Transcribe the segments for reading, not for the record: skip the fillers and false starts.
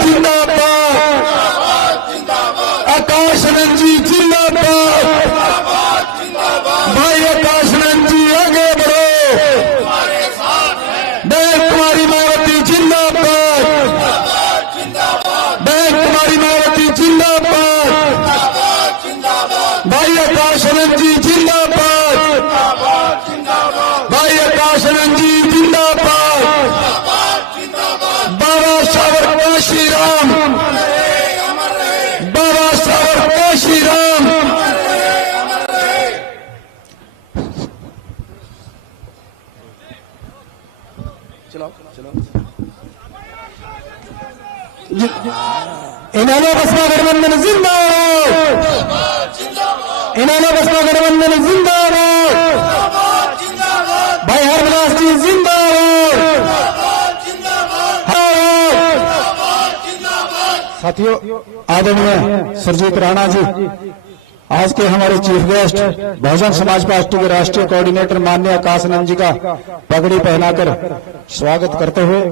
जिंदाबाद, आकाश आनंद जी जिंदाबाद, भाई आकाश आनंद जी आगे बढ़ो, बहन कुमारी मायावती जिंदाबाद, बहन कुमारी मायावती जिंदाबाद, भाई आकाश आनंद जी जिंदाबाद, भाई आकाश आनंद जी जिंदाबाद, बाबा सावर काशी राम, बाबा सावर काशी राम। इनाला बसपा गठबंधन जिंदाबाद, इनाला बसपा गठबंधन जिंदाबाद, भाई हरविलास जी जिंदाबाद। साथियों, आदरणीय सुरजीत राणा जी, आज के हमारे chief guest Bahujan Samaj party के राष्ट्रीय कोऑर्डिनेटर माननीय आकाश आनंद जी का पगड़ी पहनाकर स्वागत करते हुए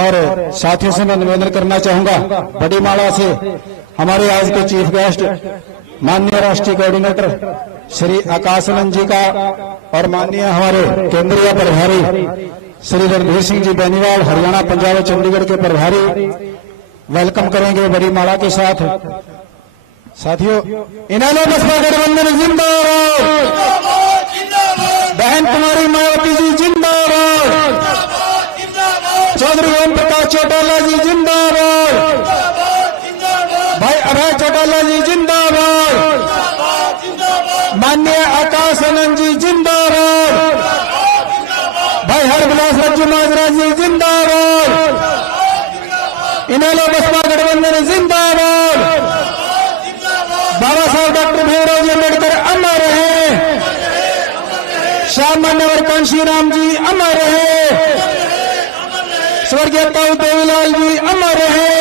और साथियों से मैं निवेदन करना चाहूंगा, बड़ी माला से हमारे आज के चीफ गेस्ट माननीय राष्ट्रीय कोऑर्डिनेटर श्री आकाश आनंद जी का और माननीय हमारे केंद्रीय प्रभारी श्री रणधीर सिंह जी बेनीवाल, हरियाणा, पंजाब और चंडीगढ़ के प्रभारी वेलकम करेंगे बड़ी माला के साथ। साथियों, इनाला बसपा गठबंधन जिंदाबाद, बहन कुमारी मायावती जी जिंदाबाद, चौधरी ओम प्रकाश चौटाला जी जिंदाबाद, भाई अभय चौटाला जी जिंदाबाद, माननीय आकाश आनंद जी जिंदाबाद, भाई हरविलास रज्जू महाराज जी जिंदाबाद, इनाला बसपा गठबंधन जिंदाबाद, बाबा साहब डॉक्टर भीमराव जी अम्बेडकर अमर रहे, श्याम मान्यवर कांशीराम जी अमर रहे, स्वर्गीय ताऊ देवीलाल जी अमर रहे।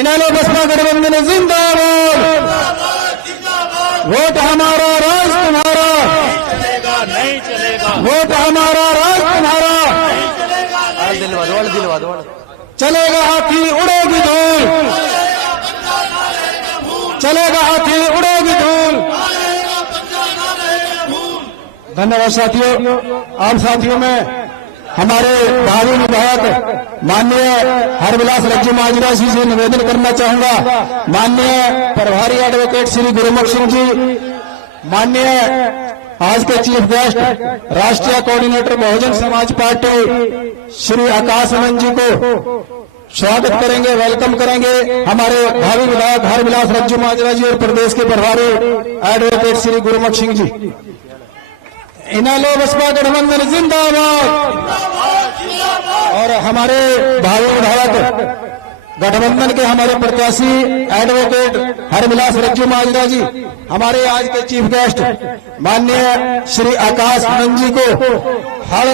इनाला बसपा गठबंधन जिंदाबाद, वोट हमारा राज तुम्हारा, नहीं चलेगा, वोट हमारा राज तुम्हारा, चलेगा हाथी उड़ेगी धूल, चलेगा हाथी उड़ेगी धूल। धन्यवाद साथियों। आप साथियों में हमारे भावी विधायक माननीय हरविलास रज्जू माजरा जी से निवेदन करना चाहूंगा, माननीय प्रभारी एडवोकेट श्री गुरुमुख सिंह जी, माननीय आज के चीफ गेस्ट राष्ट्रीय कोऑर्डिनेटर बहुजन समाज पार्टी श्री आकाश आनंद जी को स्वागत करेंगे, वेलकम करेंगे हमारे भावी विधायक हरविलास रज्जू माजरा जी और प्रदेश के प्रभारी एडवोकेट श्री गुरुमुख सिंह जी। इनाला बसपा गठबंधन जिंदाबाद और हमारे भावी विधायक गठबंधन के हमारे प्रत्याशी एडवोकेट हरविलास रज्जू माजरा जी, हमारे आज के चीफ गेस्ट माननीय श्री आकाश आनंद जी को हल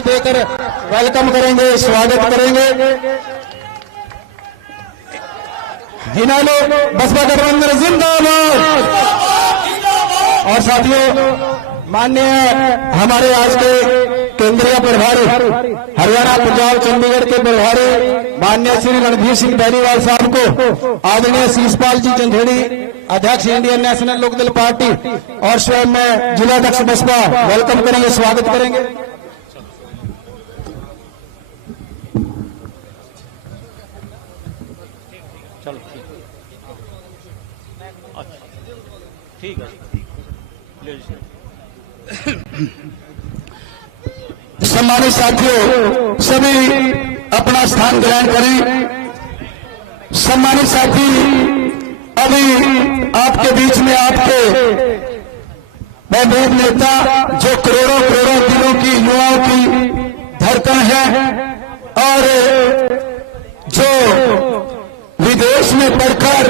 देकर वेलकम करेंगे, स्वागत करेंगे। इनाला बसपा गठबंधन जिंदाबाद। और साथियों, माननीय हमारे आज के केंद्रीय प्रभारी हरियाणा, पंजाब, चंडीगढ़ के प्रभारी माननीय श्री रणधीर सिंह बेनीवाल साहब को आदरणीय शीशपाल जी चंदेड़ी, अध्यक्ष इंडियन नेशनल लोकदल पार्टी और स्वयं में जिलाध्यक्ष बसपा वेलकम करेंगे, स्वागत करेंगे। चलो ठीक है, सम्मानित साथियों, सभी अपना स्थान ग्रहण करें। सम्मानित साथी, अभी आपके बीच में आपके महबूब नेता जो करोड़ों करोड़ों दिलों की युवाओं की धड़कन है और जो विदेश में पढ़कर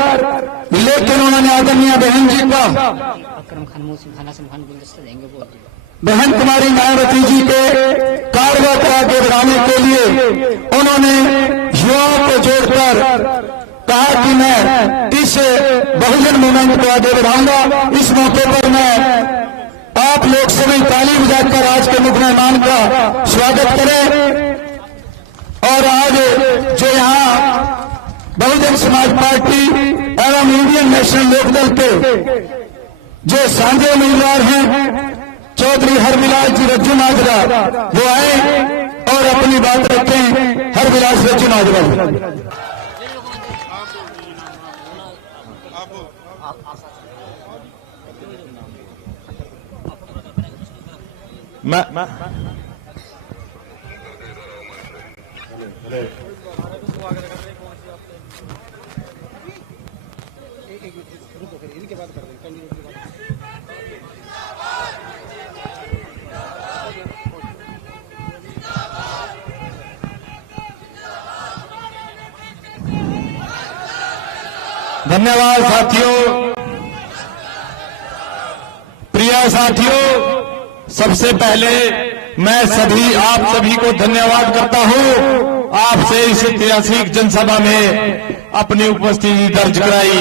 लेकिन उन्होंने आदरणीय बहन जी का बहन कुमारी मायावती जी के कार्य को आगे बढ़ाने के लिए उन्होंने युवाओं को जोड़कर कहा कि मैं इस बहुजन मूवमेंट को आगे बढ़ाऊंगा। इस मौके पर मैं आप लोग सभी ताली बजाकर आज के मुख्य मेहमान का स्वागत करें। और आज बहुजन समाज पार्टी एवं इंडियन नेशनल लोकदल के जो साझे उम्मीदवार हैं चौधरी हरविलास जी रज्जू माजरा, वो आए और अपनी बात रखें। हरविलास रज्जू माजरा। मैं धन्यवाद साथियों। प्रिय साथियों, सबसे पहले मैं आप सभी को धन्यवाद करता हूं। आपसे इस ऐतिहासिक जनसभा में अपनी उपस्थिति दर्ज कराई।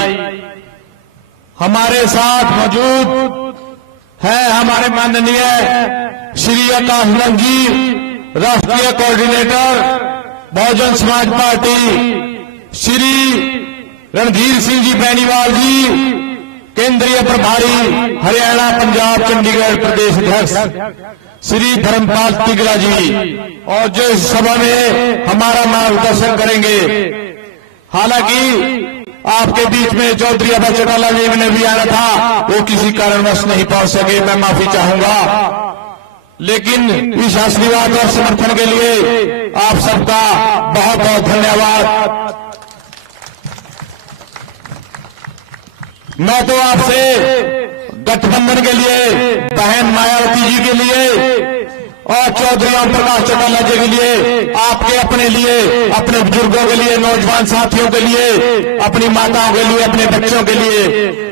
हमारे साथ मौजूद है हमारे माननीय श्री आकाशनंद जी, राष्ट्रीय कोऑर्डिनेटर बहुजन समाज पार्टी, श्री रणधीर सिंह जी बेनीवाल जी, केंद्रीय प्रभारी हरियाणा पंजाब चंडीगढ़ प्रदेश अध्यक्ष श्री धर्मपाल तिगला जी, और जो इस सभा में हमारा मार्गदर्शन करेंगे। हालांकि आपके बीच में चौधरी अभय चौटाला जी ने भी आना था, वो किसी कारणवश नहीं पहुंच सके, मैं माफी चाहूंगा। लेकिन इस आशीर्वाद और समर्थन के लिए आप सबका बहुत बहुत धन्यवाद। मैं तो आपसे गठबंधन के लिए, बहन मायावती जी के लिए और चौधरी ओम प्रकाश चौटाला जी के लिए, आपके अपने लिए, अपने बुजुर्गों के लिए, नौजवान साथियों के लिए, अपनी माताओं के लिए, अपने बच्चों के लिए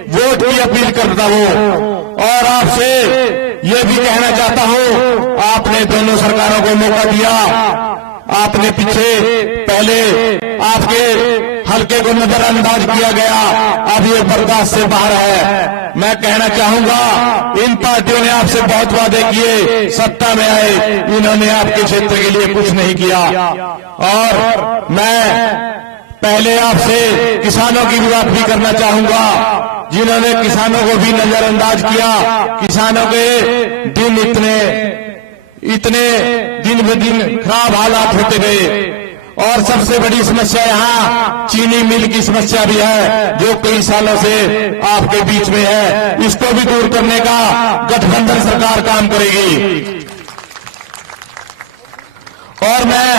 वोट की अपील करता हूं। और आपसे ये भी कहना चाहता हूं, आपने दोनों सरकारों को मौका दिया। आपने पीछे पहले आपके हल्के को नजरअंदाज किया गया, अब ये बर्दाश्त से बाहर है। मैं कहना चाहूंगा, इन पार्टियों ने आपसे बहुत वादे किए, सत्ता में आए, इन्होंने आपके क्षेत्र के लिए कुछ नहीं किया। और मैं पहले आपसे किसानों की भी बात भी करना चाहूंगा, जिन्होंने किसानों को भी नजरअंदाज किया। किसानों के दिन इतने दिन ब दिन खराब हालात होते गए। और सबसे बड़ी समस्या यहाँ चीनी मिल की समस्या भी है, जो कई सालों से आपके बीच में है। इसको भी दूर करने का गठबंधन सरकार काम करेगी। और मैं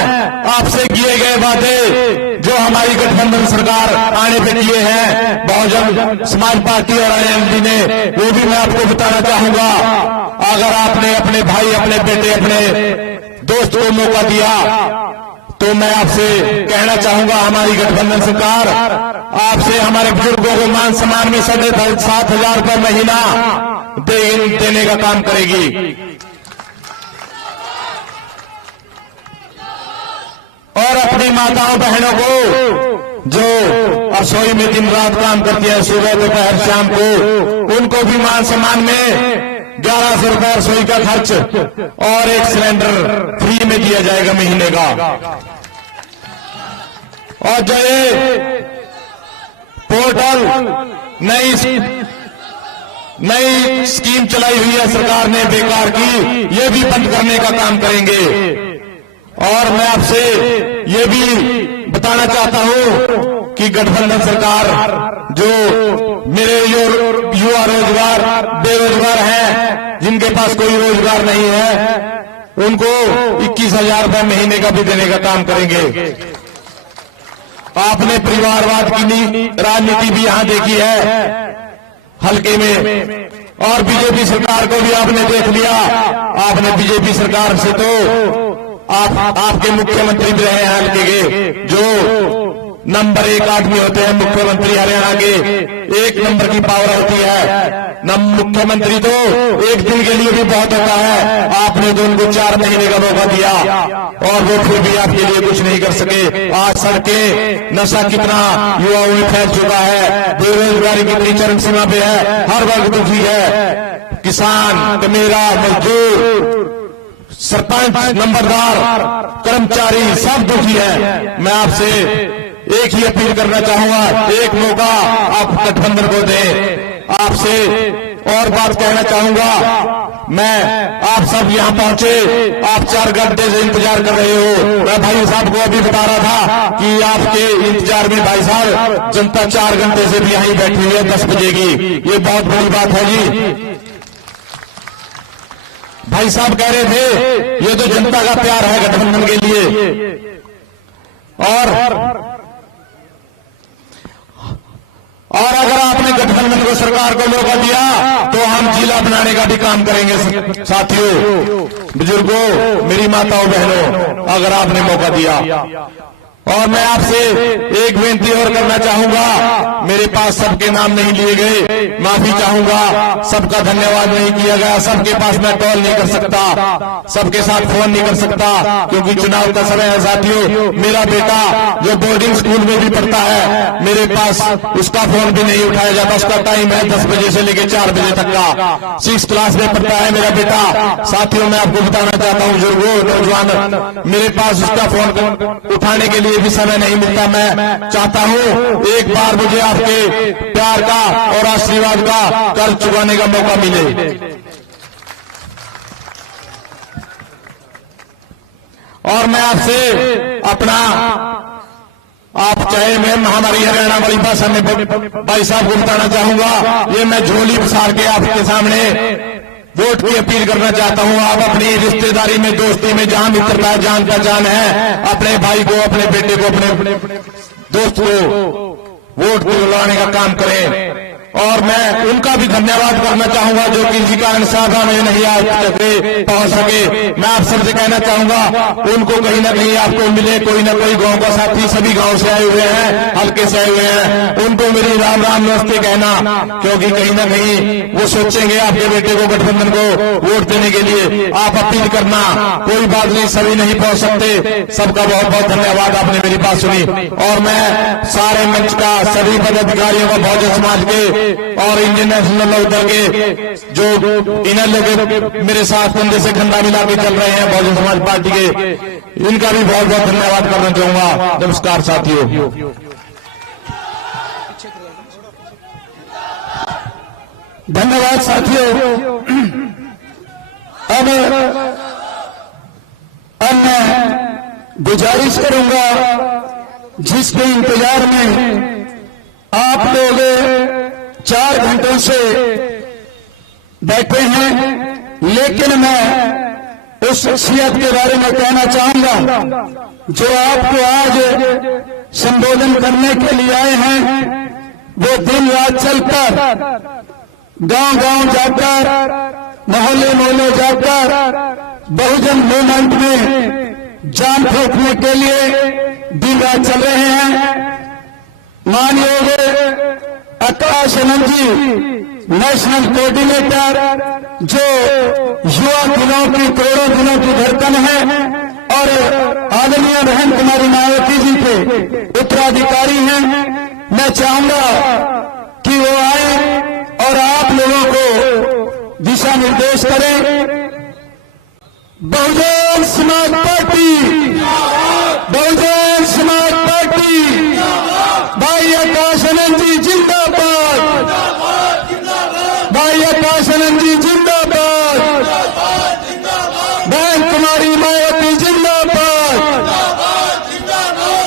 आपसे किए गए वादे जो हमारी गठबंधन सरकार आने पे किए हैं बहुजन समाज पार्टी और आईएनडी ने, वो भी मैं आपको बताना चाहूंगा। अगर आपने अपने भाई, अपने बेटे, अपने दोस्त को मौका दिया, तो मैं आपसे कहना चाहूंगा, हमारी गठबंधन सरकार आपसे हमारे बुजुर्गों को मान सम्मान में 7,500 रुपये महीना देने का काम करेगी। और अपनी माताओं बहनों को जो रसोई में दिन रात काम करती है, सुबह दोपहर शाम को, उनको भी मान सम्मान में 1100 रुपये रसोई का खर्च और एक सिलेंडर फ्री में दिया जाएगा महीने का। और जो ये पोर्टल नई स्कीम चलाई हुई है सरकार ने बेकार की, ये भी बंद करने का काम करेंगे। और मैं आपसे ये भी बताना चाहता हूं कि गठबंधन सरकार जो मेरे युवा बेरोजगार हैं, जिनके पास कोई रोजगार नहीं है, उनको 21,000 रुपये महीने का भी देने का काम करेंगे। आपने परिवारवाद की राजनीति भी यहां देखी है हल्के में, और बीजेपी सरकार को भी आपने देख लिया। आपने बीजेपी सरकार से तो आपके मुख्यमंत्री भी रहे हैं हल्के के, जो नंबर 1 आदमी होते हैं मुख्यमंत्री हरियाणा के, 1 नंबर की पावर होती है। मुख्यमंत्री तो एक दिन के लिए भी बहुत होता है। आपने तो उनको 4 महीने का मौका दिया और वो फिर भी आपके लिए कुछ नहीं कर सके। आज सड़कें, नशा कितना युवाओं में फैल चुका है, बेरोजगारी कितनी चरम सीमा पे है, हर वर्ग दुखी है। किसान, कमेरा, मजदूर, सरपंच, नंबरदार, कर्मचारी सब दुखी है। मैं आपसे एक ही अपील करना चाहूंगा, एक मौका आप गठबंधन को दें। आपसे और बात कहना चाहूंगा, मैं आप सब यहां पहुंचे, आप 4 घंटे से इंतजार कर रहे हो। मैं भाई साहब को अभी बता रहा था कि आपके इंतजार में भाई साहब जनता 4 घंटे से भी यहीं बैठी हुई है 10 बजे की। ये बहुत बड़ी बात है जी। भाई साहब कह रहे थे ये तो जनता का प्यार है गठबंधन के लिए, और अगर आपने गठबंधन को सरकार को मौका दिया तो हम जिला बनाने का भी काम करेंगे। साथियों, बुजुर्गों, मेरी माताओं बहनों, अगर आपने मौका दिया। और मैं आपसे एक बेनती और करना चाहूंगा, मेरे पास सबके नाम नहीं लिए गए, माफी चाहूंगा, सबका धन्यवाद नहीं किया गया। सबके पास मैं कॉल नहीं कर सकता, सबके साथ फोन नहीं कर सकता, क्योंकि चुनाव का समय है। साथियों, मेरा बेटा जो बोर्डिंग स्कूल में भी पढ़ता है, मेरे पास उसका फोन भी नहीं उठाया जाता। उसका टाइम है 10 बजे से लेकर 4 बजे तक का। 6 क्लास में पढ़ता है मेरा बेटा। साथियों, मैं आपको बताना चाहता हूँ, बुजुर्गों, नौजवान, मेरे पास उसका फोन उठाने के लिए भी समय नहीं मिलता। मैं चाहता हूं एक बार मुझे आपके प्यार का और आशीर्वाद का कर्ज चुकाने का मौका मिले। और मैं आपसे अपना, आप चाहे मैं हमारी हरियाणा वाली भाषा में भाई साहब को बताना चाहूंगा, ये मैं झोली पसार के आपके सामने वोट की अपील करना चाहता हूं। आप अपनी रिश्तेदारी में, दोस्ती में, जहां मित्रता है, जान पहचान है, अपने भाई को, अपने बेटे को, अपने दोस्त को वोट दिलवाने का काम करें। और मैं उनका भी धन्यवाद करना चाहूंगा जो किसी कारण साधा में नहीं आ सके, पहुंच सके। मैं आप सबसे कहना चाहूंगा, उनको कहीं ना कहीं आपको मिले कोई ना कोई गांव का साथी, सभी गांव से आए हुए हैं, हल्के से आए हुए हैं, उनको मेरी राम राम नमस्ते कहना, क्योंकि कहीं ना कहीं वो सोचेंगे आपके बेटे को, गठबंधन को वोट देने के लिए। आप अपील करना, कोई बात नहीं, सभी नहीं पहुंच सकते। सबका बहुत बहुत धन्यवाद, आपने मेरी बात सुनी। और मैं सारे मंच का, सभी पदाधिकारियों का, बहुजन समाज के और इंडियन नेशनल दल के जो इन्हें लोग मेरे साथ कंधे से कंधा मिला के चल रहे हैं बहुजन समाज पार्टी के, इनका भी बहुत बहुत धन्यवाद करना चाहूंगा। नमस्कार साथियों। धन्यवाद साथियों। अब मैं गुजारिश करूंगा, जिसके इंतजार में आप लोग 4 घंटों से बैठे हैं, लेकिन मैं उस शख्सियत के बारे में कहना चाहूंगा जो आपको आज संबोधन करने के लिए आए हैं। वो दिन रात चलकर, गांव गांव जाकर, मोहल्ले मोहल्ले जाकर बहुजन मूवमेंट में जान फूंकने के लिए दिन रात चल रहे हैं। माननीय आकाश आनंद जी, नेशनल कोऑर्डिनेटर, जो युवा दिनों की, करोड़ों दिनों की धड़कन है, और आदरणीय बहन कुमारी मायावती जी के उत्तराधिकारी हैं। मैं चाहूंगा कि वो आए और आप लोगों को दिशा निर्देश करें। बहुजन समाज पार्टी, बहुजन समाज पार्टी, भाई आकाश आनंद जी जिंदाबाद, भाई आकाश आनंद जी जिंदाबाद, बहन कुमारी मायावती जिंदाबाद,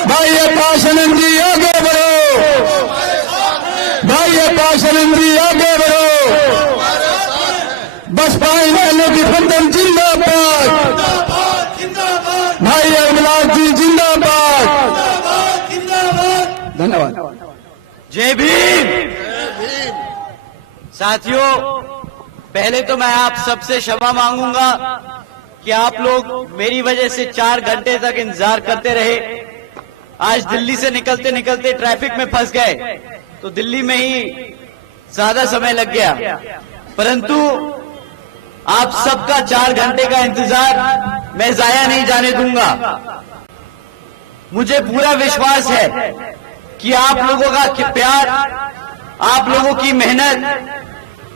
भाई आकाश आनंद जी आगे बढ़ो, भाई आकाश आनंद जी आगे बढ़ो, बसपा वालों की बंधन जिंदाबाद, भाई अविनाश जी जिंदाबाद। धन्यवाद। जय भीम। साथियों, पहले तो मैं आप सबसे क्षमा मांगूंगा कि आप लोग मेरी वजह से 4 घंटे तक इंतजार करते रहे। आज दिल्ली से निकलते निकलते ट्रैफिक में फंस गए, तो दिल्ली में ही ज्यादा समय लग गया, परंतु आप सबका 4 घंटे का इंतजार मैं जाया नहीं जाने दूंगा। मुझे पूरा विश्वास है कि आप लोगों का प्यार, आप लोगों की मेहनत,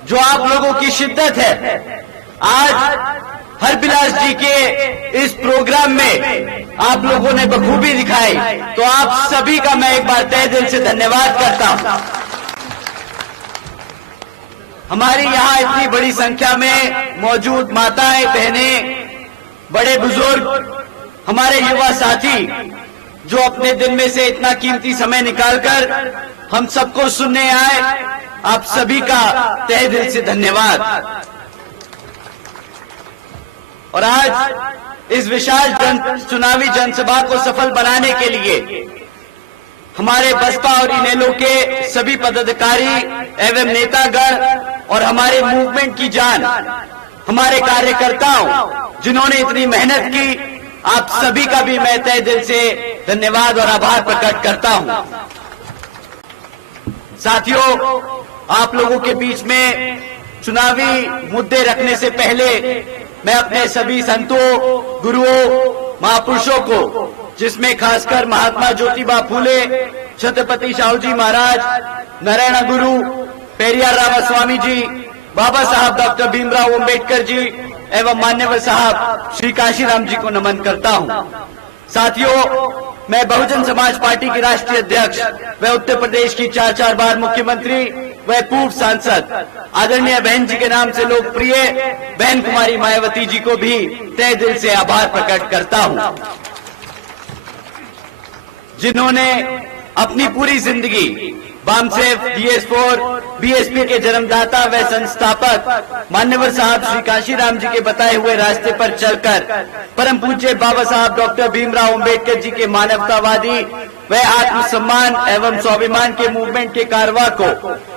जो आप लोगों की शिद्दत है, आज हरबिलास जी के इस प्रोग्राम में आप लोगों ने बखूबी दिखाई, तो आप सभी का मैं एक बार तहे दिल से धन्यवाद करता हूं। हमारी यहाँ इतनी बड़ी संख्या में मौजूद माताएं, बहनें, बड़े बुजुर्ग, हमारे युवा साथी जो अपने दिन में से इतना कीमती समय निकालकर हम सबको सुनने आए, आप सभी का तहे दिल से धन्यवाद। और आज इस विशाल चुनावी जनसभा को सफल बनाने के लिए हमारे बसपा और इनेलो के सभी पदाधिकारी एवं नेतागण और हमारे मूवमेंट की जान, हमारे कार्यकर्ताओं जिन्होंने इतनी मेहनत की, आप सभी का भी मैं तहे दिल से धन्यवाद और आभार प्रकट करता हूं। साथियों, आप लोगों के बीच में चुनावी मुद्दे रखने से पहले मैं अपने सभी संतों, गुरुओं, महापुरुषों को, जिसमें खासकर महात्मा ज्योतिबा फूले, छत्रपति शाहू जी महाराज, नारायण गुरु, पेरियार रामास्वामी जी, बाबा साहब डॉक्टर भीमराव अंबेडकर जी एवं मान्यवर साहब श्री काशीराम जी को नमन करता हूं। साथियों, मैं बहुजन समाज पार्टी की राष्ट्रीय अध्यक्ष व उत्तर प्रदेश की 4 बार मुख्यमंत्री व पूर्व सांसद आदरणीय बहन जी के नाम से लोकप्रिय बहन कुमारी मायावती जी को भी तहे दिल से आभार प्रकट करता हूं, जिन्होंने अपनी पूरी जिंदगी वामसेव, BS4, BSP के जन्मदाता व संस्थापक मान्यवर साहब श्री काशीराम जी के बताए हुए रास्ते पर चलकर परम पूज्य बाबा साहब डॉक्टर भीमराव अंबेडकर जी के मानवतावादी व आत्मसम्मान एवं स्वाभिमान के मूवमेंट के कारवा को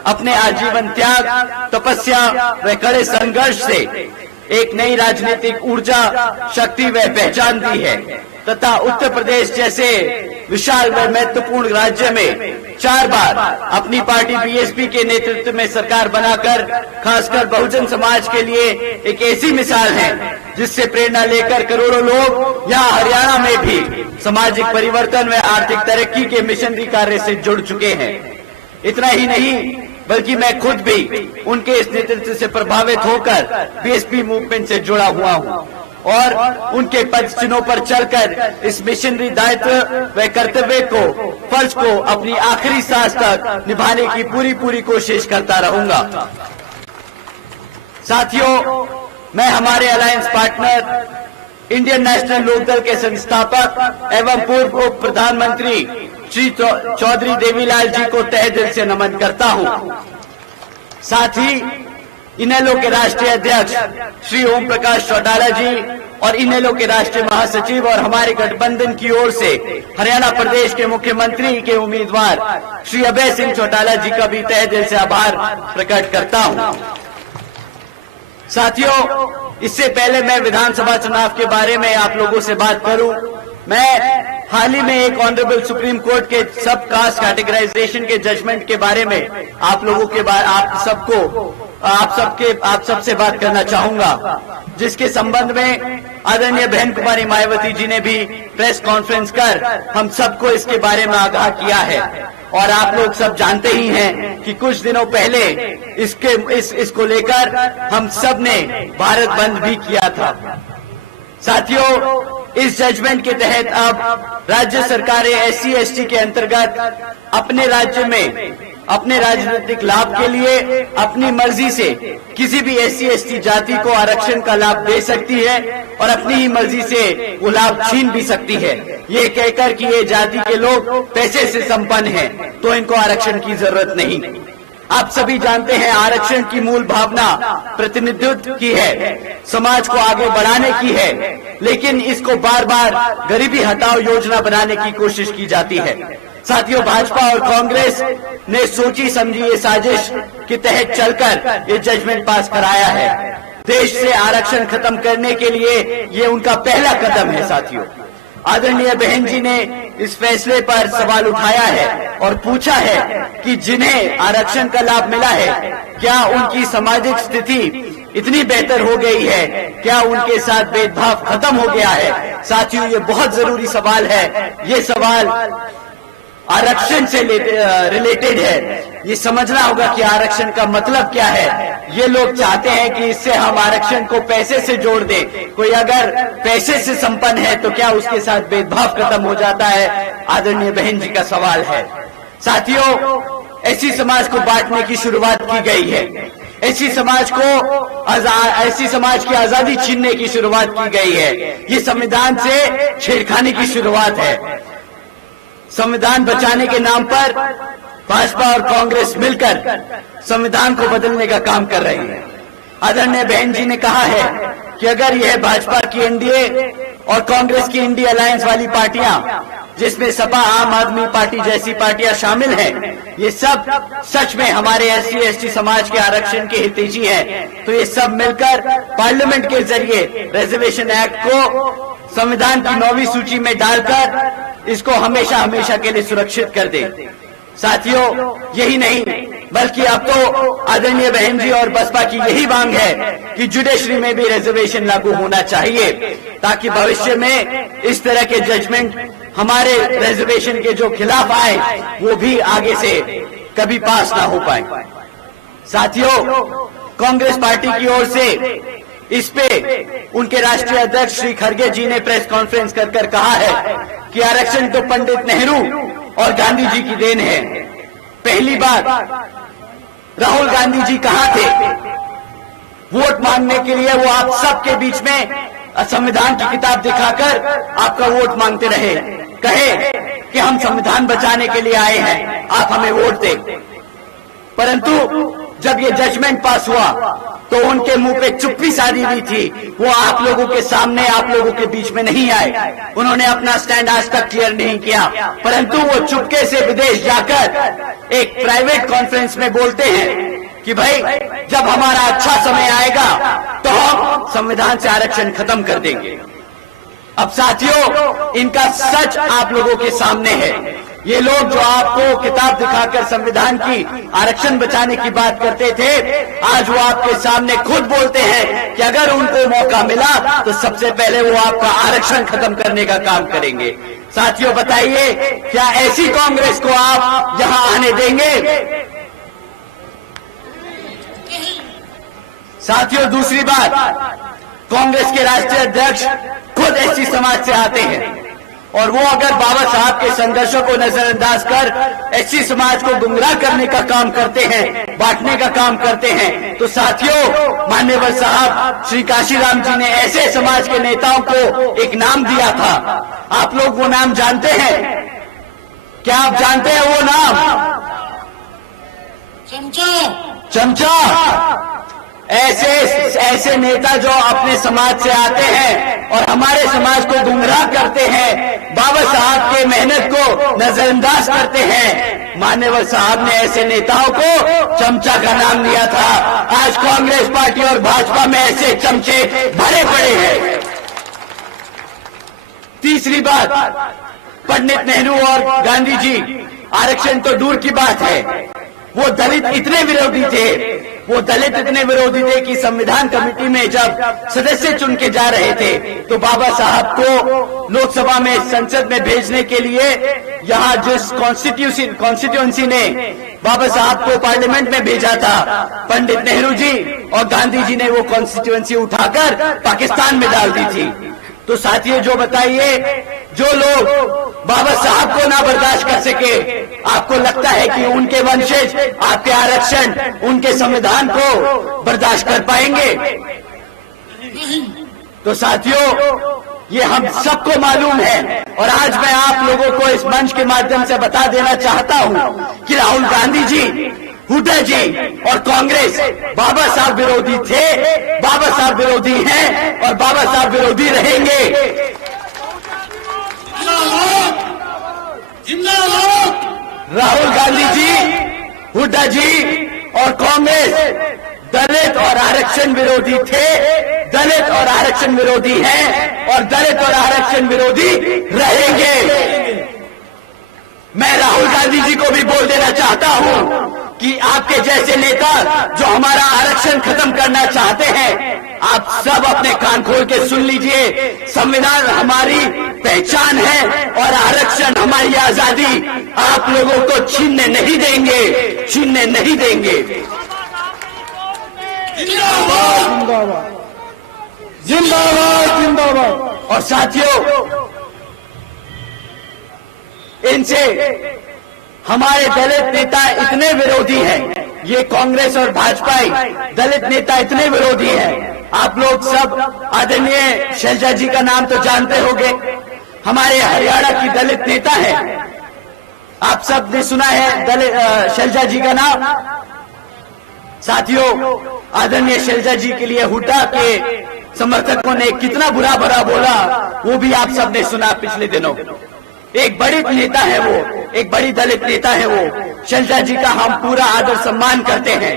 अपने आजीवन त्याग, तपस्या व कड़े संघर्ष से एक नई राजनीतिक ऊर्जा, शक्ति व पहचान दी है तथा उत्तर प्रदेश जैसे विशाल व महत्वपूर्ण राज्य में 4 बार अपनी पार्टी BSP के नेतृत्व में सरकार बनाकर खासकर बहुजन समाज के लिए एक ऐसी मिसाल है जिससे प्रेरणा लेकर करोड़ों लोग यहाँ हरियाणा में भी सामाजिक परिवर्तन व आर्थिक तरक्की के मिशनरी कार्य से जुड़ चुके हैं। इतना ही नहीं बल्कि मैं खुद भी उनके इस नेतृत्व से प्रभावित होकर BSP मूवमेंट से जुड़ा हुआ हूँ और उनके पद चिन्हों पर चलकर इस मिशनरी दायित्व व कर्तव्य को, फर्ज को अपनी आखिरी सांस तक निभाने की पूरी कोशिश करता रहूंगा। साथियों, मैं हमारे alliance partner Indian National Lokdal के संस्थापक एवं पूर्व उप प्रधानमंत्री श्री चौधरी देवीलाल जी को तहे दिल से नमन करता हूं। साथ ही इनेलो के राष्ट्रीय अध्यक्ष श्री ओम प्रकाश चौटाला जी और इनेलो के राष्ट्रीय महासचिव और हमारे गठबंधन की ओर से हरियाणा प्रदेश के मुख्यमंत्री के उम्मीदवार श्री अभय सिंह चौटाला जी का भी तहे दिल से आभार प्रकट करता हूं। साथियों, इससे पहले मैं विधानसभा चुनाव के बारे में आप लोगों से बात करूं, मैं हाल ही में एक ऑनरेबल सुप्रीम कोर्ट के सब कास्ट कैटेगराइजेशन के जजमेंट के बारे में आप सबसे बात करना चाहूंगा, जिसके संबंध में आदरणीय बहन कुमारी मायावती जी ने भी प्रेस कॉन्फ्रेंस कर हम सबको इसके बारे में आगाह किया है। और आप लोग सब जानते ही हैं कि कुछ दिनों पहले इसको लेकर हम सब ने भारत बंद भी किया था। साथियों, इस जजमेंट के तहत अब राज्य सरकारें SC ST के अंतर्गत अपने राज्य में अपने राजनीतिक लाभ के लिए अपनी मर्जी से किसी भी SC ST जाति को आरक्षण का लाभ दे सकती है और अपनी ही मर्जी से वो लाभ छीन भी सकती है, ये कहकर कि ये जाति के लोग पैसे से संपन्न हैं तो इनको आरक्षण की जरूरत नहीं। आप सभी जानते हैं आरक्षण की मूल भावना प्रतिनिधित्व की है, समाज को आगे बढ़ाने की है, लेकिन इसको बार बार गरीबी हटाओ योजना बनाने की कोशिश की जाती है। साथियों, भाजपा और कांग्रेस ने सोची समझी ये साजिश के तहत चलकर ये जजमेंट पास कराया है। देश से आरक्षण खत्म करने के लिए ये उनका पहला कदम है। साथियों, आदरणीय बहन जी ने इस फैसले पर सवाल उठाया है और पूछा है कि जिन्हें आरक्षण का लाभ मिला है क्या उनकी सामाजिक स्थिति इतनी बेहतर हो गई है, क्या उनके साथ भेदभाव खत्म हो गया है। साथियों, ये बहुत जरूरी सवाल है। ये सवाल आरक्षण से रिलेटेड है। ये समझना होगा कि आरक्षण का मतलब क्या है। ये लोग चाहते हैं कि इससे हम आरक्षण को पैसे से जोड़ दें। कोई अगर पैसे से संपन्न है तो क्या उसके साथ भेदभाव खत्म हो जाता है? आदरणीय बहन जी का सवाल है। साथियों, एससी समाज को बांटने की शुरुआत की गई है। एससी समाज की आजादी छीनने की शुरुआत की गई है। ये संविधान से छेड़खानी की शुरुआत है। संविधान बचाने के नाम पर भाजपा और कांग्रेस मिलकर संविधान को बदलने का काम कर रहे हैं। आदरणीय बहन जी ने कहा है कि अगर यह भाजपा की एनडीए और कांग्रेस की इंडिया अलायंस वाली पार्टियां, जिसमें सपा आम आदमी पार्टी जैसी पार्टियां शामिल हैं, ये सब सच में हमारे एससी एसटी समाज के आरक्षण के हितैषी हैं, तो ये सब मिलकर पार्लियामेंट के जरिए रिजर्वेशन एक्ट को संविधान की 9वीं सूची में डालकर इसको हमेशा हमेशा के लिए सुरक्षित कर दे। साथियों, यही नहीं बल्कि अब तो आदरणीय बहन जी और बसपा की यही मांग है कि जुडिशरी में भी रिजर्वेशन लागू होना चाहिए, ताकि भविष्य में इस तरह के जजमेंट हमारे रिजर्वेशन के जो खिलाफ आए वो भी आगे से कभी पास ना हो पाए। साथियों, कांग्रेस पार्टी की ओर से इस पे उनके राष्ट्रीय अध्यक्ष श्री खड़गे जी ने प्रेस कॉन्फ्रेंस कर कहा है कि आरक्षण तो पंडित नेहरू और गांधी जी की देन है। पहली बात, राहुल गांधी जी कहां थे? वोट मांगने के लिए वो आप सबके बीच में संविधान की किताब दिखाकर आपका वोट मांगते रहे, कहे कि हम संविधान बचाने के लिए आए हैं, आप हमें वोट दें। परंतु जब ये जजमेंट पास हुआ तो उनके मुंह पे चुप्पी साधी हुई थी। वो आप लोगों के सामने, आप लोगों के बीच में नहीं आए। उन्होंने अपना स्टैंड आज तक क्लियर नहीं किया, परंतु वो चुपके से विदेश जाकर एक प्राइवेट कॉन्फ्रेंस में बोलते हैं कि भाई जब हमारा अच्छा समय आएगा तो हम संविधान से आरक्षण खत्म कर देंगे। अब साथियों, इनका सच आप लोगों के सामने है। ये लोग जो आपको किताब दिखाकर संविधान की आरक्षण बचाने की बात करते थे, आज वो आपके सामने खुद बोलते हैं कि अगर उनको मौका मिला तो सबसे पहले वो आपका आरक्षण खत्म करने का काम करेंगे। साथियों, बताइए, क्या ऐसी कांग्रेस को आप यहां आने देंगे? साथियों, दूसरी बात, कांग्रेस के राष्ट्रीय अध्यक्ष खुद एससी समाज से आते हैं और वो अगर बाबा साहब के संघर्षों को नजरअंदाज कर एससी समाज को गुमराह करने का काम करते हैं, बांटने का काम करते हैं, तो साथियों, मान्यवर साहब श्री काशीराम जी ने ऐसे समाज के नेताओं को एक नाम दिया था। आप लोग वो नाम जानते हैं? क्या आप जानते हैं वो नाम? चमचा। ऐसे नेता जो अपने समाज से आते हैं और हमारे समाज को गुमराह करते हैं, बाबा साहब के मेहनत को नजरअंदाज करते हैं, मान्यवर साहब ने ऐसे नेताओं को चमचा का नाम दिया था। आज कांग्रेस पार्टी और भाजपा में ऐसे चमचे भरे पड़े हैं। तीसरी बात, पंडित नेहरू और गांधी जी, आरक्षण तो दूर की बात है, वो दलित इतने विरोधी थे कि संविधान कमेटी में जब सदस्य चुन के जा रहे थे तो बाबा साहब को लोकसभा में, संसद में भेजने के लिए यहाँ जिस कॉन्स्टिट्यूएंसी ने बाबा साहब को पार्लियामेंट में भेजा था, पंडित नेहरू जी और गांधी जी ने वो कॉन्स्टिट्यूएंसी उठाकर पाकिस्तान में डाल दी थी। तो साथियों, जो बताइए, जो लोग बाबा साहब को ना बर्दाश्त कर सके, आपको लगता है कि उनके वंशज आपके आरक्षण, उनके संविधान को बर्दाश्त कर पाएंगे? तो साथियों, ये हम सबको मालूम है और आज मैं आप लोगों को इस मंच के माध्यम से बता देना चाहता हूं कि राहुल गांधी जी, हुड्डा जी और कांग्रेस बाबा साहब विरोधी थे, बाबा साहब विरोधी हैं और बाबा साहब विरोधी रहेंगे। राहुल गांधी जी, हुड्डा जी और कांग्रेस दलित और आरक्षण विरोधी थे, दलित और आरक्षण विरोधी हैं और दलित और आरक्षण विरोधी रहेंगे। मैं राहुल गांधी जी को भी बोल देना चाहता हूं कि आपके जैसे नेता जो हमारा आरक्षण खत्म करना चाहते हैं, आप सब अपने कान खोल के सुन लीजिए। संविधान हमारी पहचान है और आरक्षण हमारी ये आजादी आप लोगों को छीनने नहीं देंगे, छीनने नहीं देंगे। जिंदाबाद जिंदाबाद जिंदाबाद। और साथियों, इनसे हमारे दलित नेता इतने विरोधी हैं, ये कांग्रेस और भाजपा दलित नेता इतने विरोधी हैं। आप लोग सब आदरणीय शैलजा जी का नाम तो जानते होंगे, हमारे हरियाणा की दलित नेता हैं। आप सब ने सुना है दलित शैलजा जी का नाम। साथियों, आदरणीय शैलजा जी के लिए हुड्डा के समर्थकों ने कितना बुरा भरा बोला, वो भी आप सब ने सुना पिछले दिनों। एक बड़ी नेता है वो, एक बड़ी दलित नेता है वो। शैलजा जी का हम पूरा आदर सम्मान करते हैं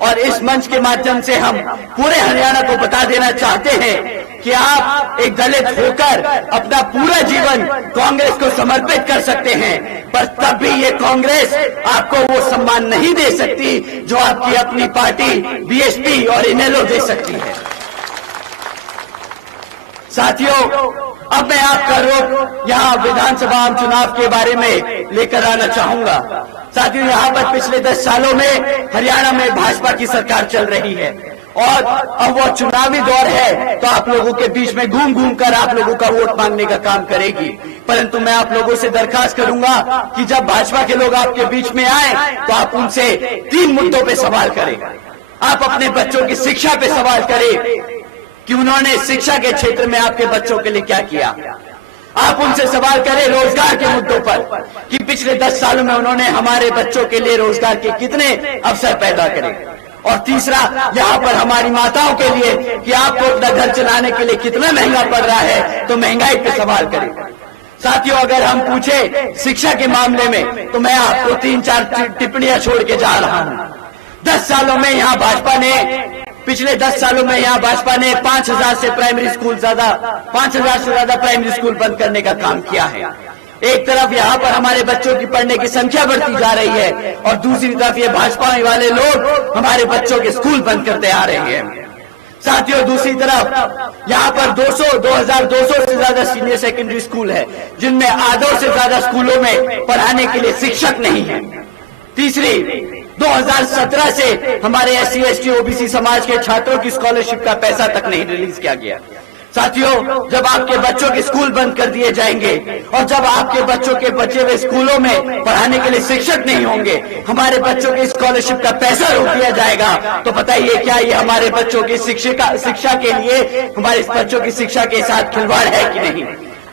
और इस मंच के माध्यम से हम पूरे हरियाणा को बता देना चाहते हैं कि आप एक दलित होकर अपना पूरा जीवन कांग्रेस को समर्पित कर सकते हैं, पर तब भी ये कांग्रेस आपको वो सम्मान नहीं दे सकती जो आपकी अपनी पार्टी बीएसपी और इनेलो दे सकती है। साथियों, अब मैं आपका रुख यहाँ विधानसभा चुनाव के बारे में लेकर आना चाहूंगा। साथियों, यहाँ पर पिछले 10 सालों में हरियाणा में भाजपा की सरकार चल रही है और अब वो चुनावी दौर है तो आप लोगों के बीच में घूम घूम कर आप लोगों का वोट मांगने का काम करेगी। परंतु मैं आप लोगों से दरखास्त करूंगा कि जब भाजपा के लोग आपके बीच में आए तो आप उनसे 3 मुद्दों पे सवाल करें। आप अपने बच्चों की शिक्षा पे सवाल करें कि उन्होंने शिक्षा के क्षेत्र में आपके बच्चों के लिए क्या किया। आप उनसे सवाल करें रोजगार के मुद्दों पर कि पिछले 10 सालों में उन्होंने हमारे बच्चों के लिए रोजगार के कितने अवसर पैदा करे। और तीसरा, यहाँ पर हमारी माताओं के लिए कि आपको अपना घर चलाने के लिए कितना महंगा पड़ रहा है, तो महंगाई पे सवाल करें। साथियों, अगर हम पूछे शिक्षा के मामले में तो मैं आपको 3-4 टिप्पणियां छोड़ के जा रहा हूँ। 10 सालों में यहाँ भाजपा ने पिछले 10 सालों में यहाँ भाजपा ने 5,000 से प्राइमरी स्कूल 5,000 से ज्यादा प्राइमरी स्कूल बंद करने का काम किया है। एक तरफ यहाँ पर हमारे बच्चों की पढ़ने की संख्या बढ़ती जा रही है और दूसरी तरफ ये भाजपा वाले लोग हमारे बच्चों के स्कूल बंद करते आ रहे हैं। साथियों, दूसरी तरफ यहाँ पर 2,200 से ज्यादा सीनियर सेकेंडरी स्कूल है जिनमें आधों से ज्यादा स्कूलों में पढ़ाने के लिए शिक्षक नहीं है। तीसरी, 2017 से हमारे SC, ST, OBC समाज के छात्रों की स्कॉलरशिप का पैसा तक नहीं रिलीज किया गया। साथियों, जब आपके बच्चों के स्कूल बंद कर दिए जाएंगे और जब आपके बच्चों के बचे हुए स्कूलों में पढ़ाने के लिए शिक्षक नहीं होंगे, हमारे बच्चों की स्कॉलरशिप का पैसा रोक दिया जाएगा, तो बताइए क्या ये हमारे बच्चों की शिक्षा के लिए, हमारे बच्चों की शिक्षा के साथ खिलवाड़ है कि नहीं?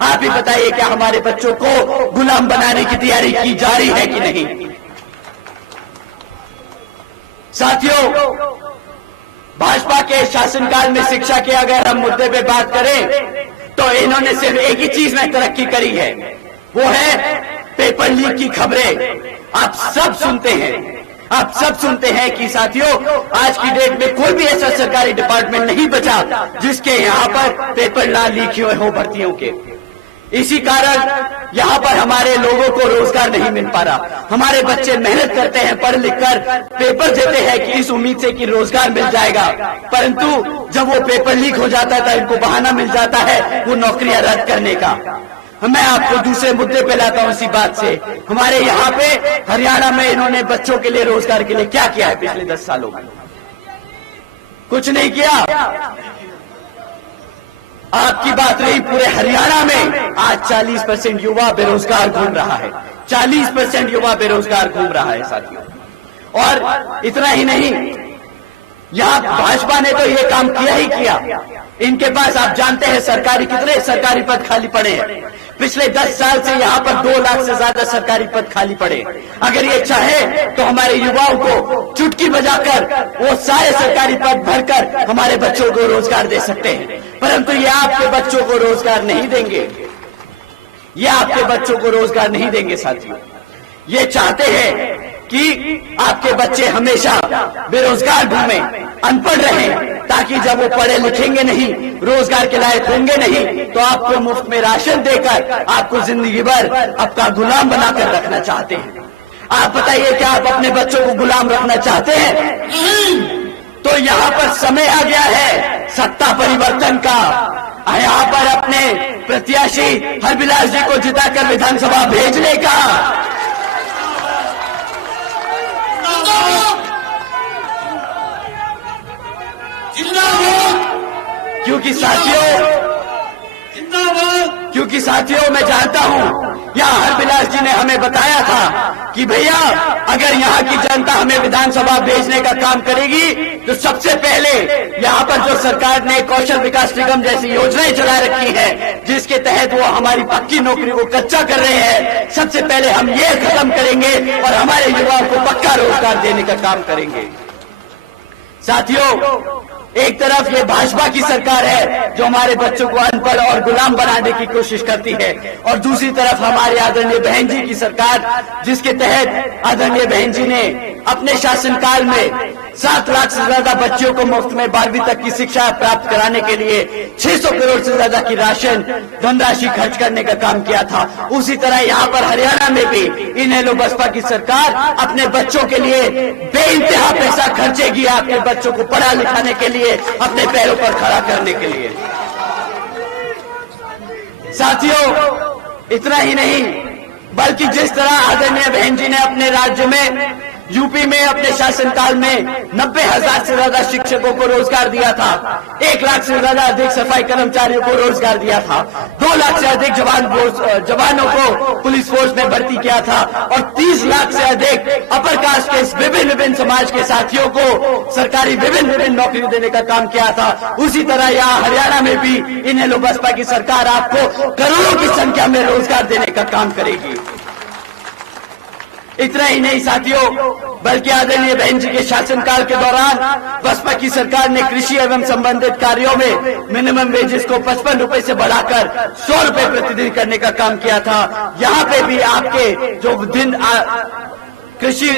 आप ही बताइए, क्या हमारे बच्चों को गुलाम बनाने की तैयारी की जा रही है कि नहीं? साथियों, भाजपा के शासनकाल में शिक्षा के अगर हम मुद्दे पे बात करें तो इन्होंने सिर्फ एक ही चीज में तरक्की करी है, वो है पेपर लीक की खबरें। आप सब सुनते हैं, आप सब सुनते हैं कि साथियों, आज की डेट में कोई भी ऐसा सरकारी डिपार्टमेंट नहीं बचा जिसके यहाँ पर पेपर ना लीक हुए हो भर्तियों के। इसी कारण यहाँ पर हमारे लोगों को रोजगार नहीं मिल पा रहा। हमारे बच्चे मेहनत करते हैं, पढ़ लिख कर पेपर देते हैं कि इस उम्मीद से कि रोजगार मिल जाएगा, परंतु जब वो पेपर लीक हो जाता है तो इनको बहाना मिल जाता है वो नौकरियां रद्द करने का। मैं आपको दूसरे मुद्दे पे लाता हूँ इसी बात से। हमारे यहाँ पे हरियाणा में इन्होंने बच्चों के लिए रोजगार के लिए क्या किया है पिछले 10 सालों में? कुछ नहीं किया। आपकी बात रही पूरे हरियाणा में आज 40% युवा बेरोजगार घूम रहा है, 40% युवा बेरोजगार घूम रहा है साथियों। और इतना ही नहीं, यहाँ भाजपा ने तो ये काम किया ही किया। इनके पास आप जानते हैं कितने सरकारी पद खाली पड़े हैं। पिछले 10 साल से यहाँ पर 2 लाख से ज्यादा सरकारी पद खाली पड़े। अगर ये चाहे तो हमारे युवाओं को चुटकी बजाकर वो सारे सरकारी पद भरकर हमारे बच्चों को रोजगार दे सकते हैं, परंतु ये आपके बच्चों को रोजगार नहीं देंगे। ये आपके बच्चों को रोजगार नहीं देंगे साथियों। ये चाहते हैं कि आपके बच्चे हमेशा बेरोजगार घूमें, अनपढ़ रहें, ताकि जब वो पढ़े लिखेंगे नहीं, रोजगार के लायक होंगे नहीं, तो आपको मुफ्त में राशन देकर आपको जिंदगी भर आपका गुलाम बनाकर रखना चाहते हैं। आप बताइए, क्या आप अपने बच्चों को गुलाम रखना चाहते हैं? तो यहाँ पर समय आ गया है सत्ता परिवर्तन का। यहाँ पर अपने प्रत्याशी हरबिलास जी को जिताकर विधानसभा भेजने का। क्योंकि साथियों मैं जानता हूं यहाँ हरबिलास जी ने हमें बताया था कि भैया अगर यहाँ की जनता हमें विधानसभा भेजने का काम करेगी तो सबसे पहले यहाँ पर जो सरकार ने कौशल विकास निगम जैसी योजनाएं चला रखी है जिसके तहत वो हमारी पक्की नौकरी को कच्चा कर रहे हैं, सबसे पहले हम ये खत्म करेंगे और हमारे युवाओं को पक्का रोजगार देने का काम करेंगे। साथियों, एक तरफ ये भाजपा की सरकार है जो हमारे बच्चों को अनपढ़ और गुलाम बनाने की कोशिश करती है, और दूसरी तरफ हमारे आदरणीय बहन जी की सरकार जिसके तहत आदरणीय बहन जी ने अपने शासनकाल में 7 लाख से ज्यादा बच्चों को मुफ्त में 12वीं तक की शिक्षा प्राप्त कराने के लिए 600 करोड़ से ज्यादा की धनराशि खर्च करने का काम किया था। उसी तरह यहाँ पर हरियाणा में भी इनेलो बसपा की सरकार अपने बच्चों के लिए बेइंतहा पैसा खर्चेगी, अपने बच्चों को पढ़ा लिखाने के लिए, अपने पैरों पर खड़ा करने के लिए। साथियों, इतना ही नहीं बल्कि जिस तरह आदरणीय बहन जी ने अपने राज्य में यूपी में अपने शासनकाल में 90,000 से ज्यादा शिक्षकों को रोजगार दिया था, 1 लाख से ज्यादा अधिक सफाई कर्मचारियों को रोजगार दिया था, 2 लाख से अधिक जवानों को पुलिस फोर्स में भर्ती किया था और 30 लाख से अधिक अपर कास्ट के विभिन्न समाज के साथियों को सरकारी विभिन्न नौकरी देने का काम किया था। उसी तरह यहाँ हरियाणा में भी इनेलो बसपा की सरकार आपको करोड़ों की संख्या में रोजगार देने का काम करेगी। इतना ही नहीं साथियों, बल्कि आदरणीय बहन जी के शासनकाल के दौरान बसपा की सरकार ने कृषि एवं संबंधित कार्यों में मिनिमम वेजेस को 55 रुपए से बढ़ाकर 100 रुपए प्रतिदिन करने का काम किया था। यहाँ पे भी आपके जो कृषि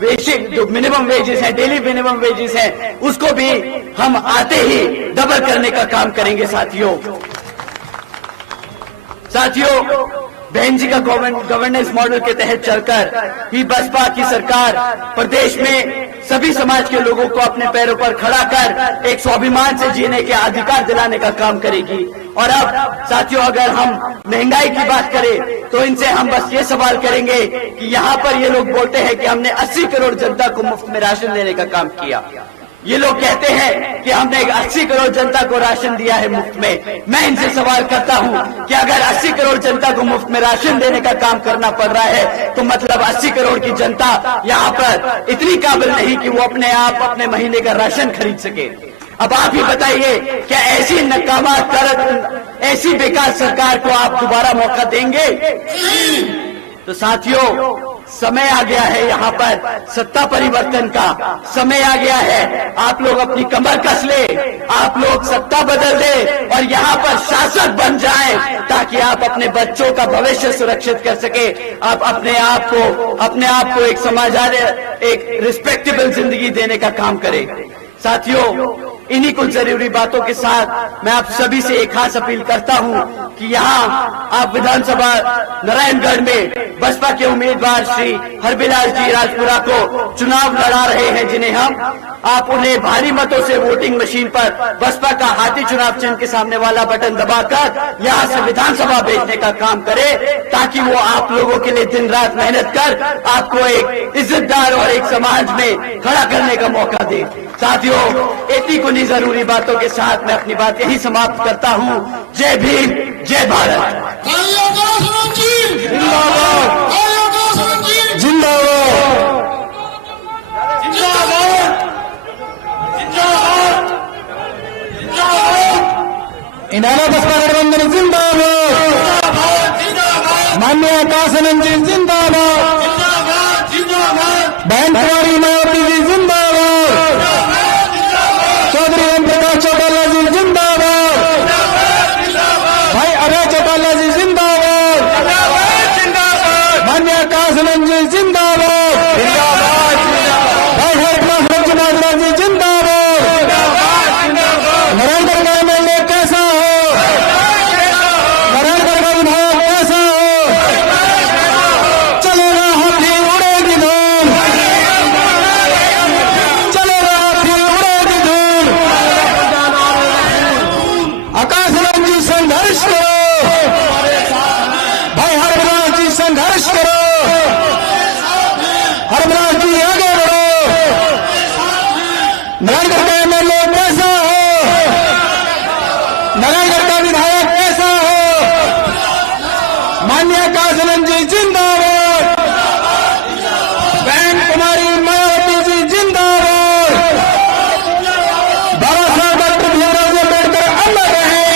बेसिक जो मिनिमम वेजेस है, डेली मिनिमम वेजेस है, उसको भी हम आते ही डबल करने का काम करेंगे। साथियों, बहन जी का गवर्नेंस मॉडल के तहत चलकर ही बसपा की सरकार प्रदेश में सभी समाज के लोगों को अपने पैरों पर खड़ा कर एक स्वाभिमान से जीने के अधिकार दिलाने का काम करेगी। और अब साथियों, अगर हम महंगाई की बात करें तो इनसे हम बस ये सवाल करेंगे कि यहाँ पर ये लोग बोलते हैं कि हमने 80 करोड़ जनता को मुफ्त में राशन देने का काम किया। ये लोग कहते हैं कि हमने 80 करोड़ जनता को राशन दिया है मुफ्त में। मैं इनसे सवाल करता हूं कि अगर 80 करोड़ जनता को मुफ्त में राशन देने का काम करना पड़ रहा है तो मतलब 80 करोड़ की जनता यहाँ पर इतनी काबिल नहीं कि वो अपने आप अपने महीने का राशन खरीद सके। अब आप ही बताइए, क्या ऐसी नकामा ऐसी बेकार सरकार को आप दोबारा मौका देंगे? तो साथियों, समय आ गया है, यहाँ पर सत्ता परिवर्तन का समय आ गया है। आप लोग अपनी कमर कस ले, आप लोग सत्ता बदल दे और यहाँ पर शासक बन जाएं ताकि आप अपने बच्चों का भविष्य सुरक्षित कर सके, आप अपने आप को एक रिस्पेक्टेबल जिंदगी देने का काम करें। साथियों, इन्हीं कुछ जरूरी बातों के साथ मैं आप सभी से एक खास अपील करता हूं कि यहाँ आप विधानसभा नारायणगढ़ में बसपा के उम्मीदवार श्री हरबिलास जी राजपुरा को चुनाव लड़ा रहे हैं, जिन्हें आप उन्हें भारी मतों से वोटिंग मशीन पर बसपा का हाथी चुनाव चिन्ह के सामने वाला बटन दबाकर यहाँ से विधानसभा भेजने का काम करे ताकि वो आप लोगों के लिए दिन रात मेहनत कर आपको एक इज्जतदार और एक समाज में खड़ा करने का मौका दे। साथियों, इतनी कुछ जरूरी बातों के साथ मैं अपनी बात यही समाप्त करता हूँ। जय भीम, जय भारत। इनाला बसपा गठबंधन जिंदाबाद, माननीय कासनम जी जिंदाबाद, बहन कुमारी मायावती जी जिंदाबाद, चौधरी ओम प्रकाश चौटाला जी जिंदाबाद, भाई अभय चौटाला जी जिंदाबाद, माननीय कासनम जी जिंदाबाद, भाई हरप्रकाश माजरा जी जिंदाबाद, नरेंद्र का एमएलए कैसा हो, नरेंद्र का विधायक कैसा हो, नारायणगढ़ का एमएलए कैसा हो, नारायणगढ़ का विधायक कैसा हो, माननीय कासनन जी जिंदाबाद, बहन कुमारी मायावती जी जिंदाबाद, बाबा साहब डॉक्टर भीमराव अम्बेडकर अमर रहे,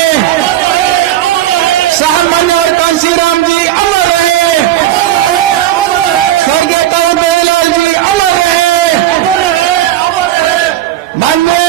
साहब मान्यवर कांशीराम जी अमर रहे, स्वर्गीय कांवड़ लाल जी अमर रहे, माननीय